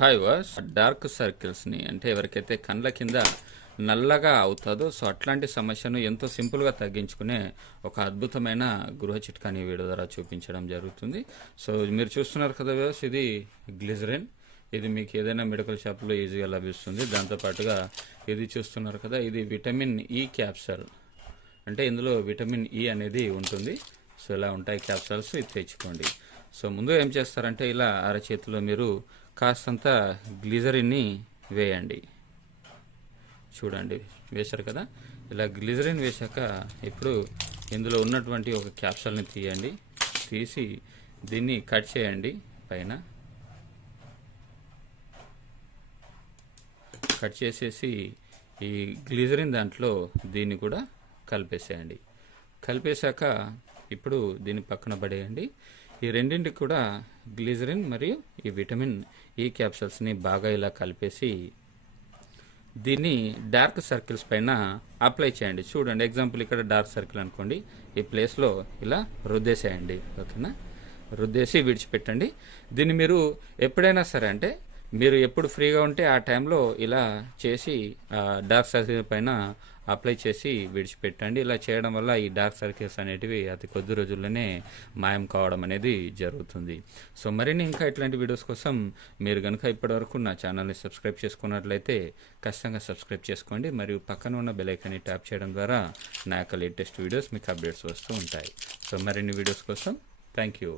Hi was dark సర్కిల్స్ని అంటే ఎవరికైతే కండ్ల కింద నల్లగా అవుతుందో సో అట్లాంటి సమస్యను ఎంతో సింపుల్గా తగ్గించుకునే ఒక అద్భుతమైన గృహ చిట్కాని వీడియో ద్వారా చూపించడం జరుగుతుంది. సో మీరు చూస్తున్నారు కదా వ్యూవర్స్, ఇది గ్లిజరిన్. ఇది మీకు ఏదైనా మెడికల్ షాప్లో ఈజీగా లభిస్తుంది. దాంతోపాటుగా ఇది చూస్తున్నారు కదా, ఇది విటమిన్ ఈ క్యాప్సూల్. అంటే ఇందులో విటమిన్ ఈ అనేది ఉంటుంది. సో ఇలా ఉంటాయి క్యాప్సూల్స్, ఇది తెచ్చుకోండి. సో ముందు ఏం చేస్తారంటే ఇలా అరచేతిలో మీరు కాస్తంత గ్లిజరిన్ని వేయండి. చూడండి, వేశారు కదా. ఇలా గ్లిజరిన్ వేశాక ఇప్పుడు ఇందులో ఉన్నటువంటి ఒక క్యాప్సూల్ని తీసి దీన్ని కట్ చేయండి. పైన కట్ చేసేసి ఈ గ్లిజరిన్ దాంట్లో దీన్ని కూడా కలిపేసేయండి. కలిపేశాక ఇప్పుడు దీన్ని పక్కన పడేయండి. ఈ రెండింటికి కూడా గ్లిజరిన్ మరియు ఈ విటమిన్ ఈ క్యాప్సూల్స్ని బాగా ఇలా కలిపేసి దీన్ని డార్క్ సర్కిల్స్ పైన అప్లై చేయండి. చూడండి, ఎగ్జాంపుల్ ఇక్కడ డార్క్ సర్కిల్ అనుకోండి, ఈ ప్లేస్లో ఇలా రుద్దేసేయండి. ఓకేనా, రుద్దేసి విడిచిపెట్టండి. దీన్ని మీరు ఎప్పుడైనా సరే, అంటే మీరు ఎప్పుడు ఫ్రీగా ఉంటే ఆ టైంలో ఇలా చేసి డార్క్ సర్కిల్ పైన అప్లై చేసి విడిచిపెట్టండి. ఇలా చేయడం వల్ల ఈ డార్క్ సర్కిల్స్ అనేటివి అతి కొద్ది రోజుల్లోనే మాయం కావడం అనేది జరుగుతుంది. సో మరిన్ని ఇంకా ఇట్లాంటి వీడియోస్ కోసం మీరు కనుక ఇప్పటివరకు నా ఛానల్ని సబ్స్క్రైబ్ చేసుకున్నట్లయితే ఖచ్చితంగా సబ్స్క్రైబ్ చేసుకోండి. మరియు పక్కన ఉన్న బెల్ ఐకాన్ని ట్యాప్ చేయడం ద్వారా నా యొక్క లేటెస్ట్ వీడియోస్ మీకు అప్డేట్స్ వస్తూ ఉంటాయి. సో మరిన్ని వీడియోస్ కోసం థ్యాంక్ యూ.